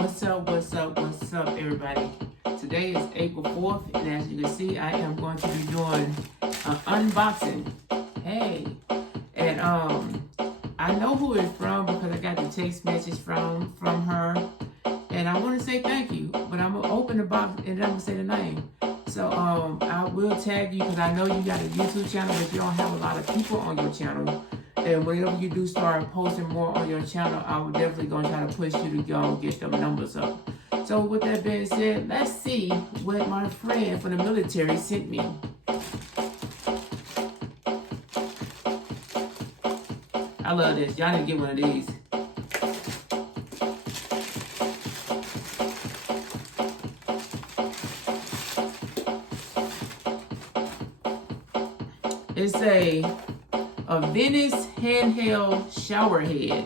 What's up, everybody? Today is April 4th, and as you can see, I am going to be doing an unboxing. Hey, and I know who it's from because I got the text message from her, and I want to say thank you, but I'm going to open the box, and then I'm going to say the name. So, I will tag you because I know you got a YouTube channel, but you don't have a lot of people on your channel. And whenever you do start posting more on your channel, I will definitely going to try to push you to go and get them numbers up. So with that being said, let's see what my friend from the military sent me. I love this. Y'all need to get one of these. It's a Venice handheld shower head.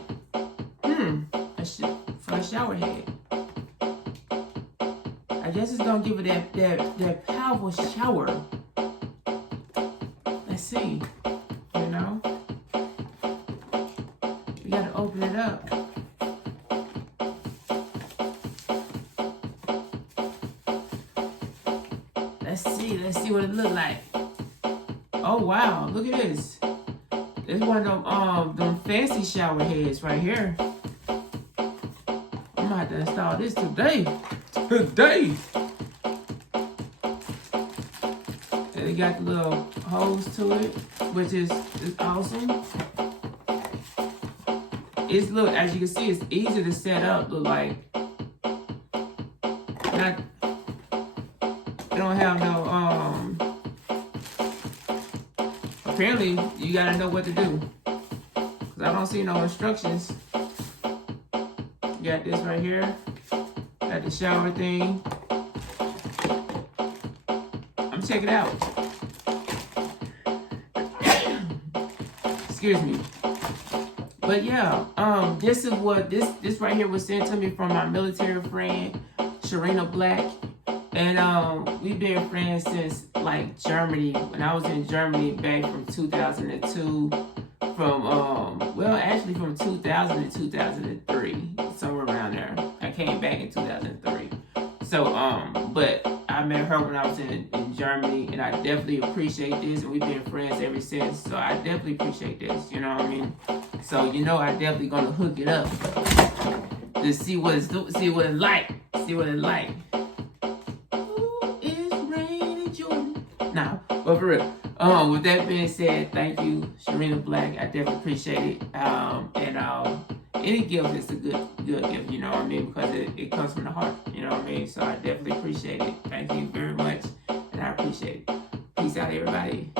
For a shower head. I guess it's gonna give it that powerful shower. Let's see. You know? We gotta open it up. Let's see what it looks like. Oh wow, look at this. It's one of them fancy shower heads right here. I'm gonna have to install this today. And it got the little hose to it, which is awesome. It's as you can see, it's easy to set up. Look like not. They don't have no Apparently, you gotta know what to do. Cause I don't see no instructions. You got this right here. Got the shower thing. I'm checking it out. Excuse me. But yeah, this is what this right here was sent to me from my military friend, Sharina Black. And we've been friends since like Germany. When I was in Germany back from 2002, actually from 2000 to 2003, somewhere around there. I came back in 2003. So but I met her when I was in Germany, and I definitely appreciate this, and we've been friends ever since. So I definitely appreciate this. You know what I mean? So I definitely gonna hook it up to see what it's like. Nah, but for real. With that being said, thank you, Sharina Black. I definitely appreciate it. And any gift is a good gift, you know what I mean? Because it comes from the heart, you know what I mean? So I definitely appreciate it. Thank you very much, and I appreciate it. Peace out, everybody.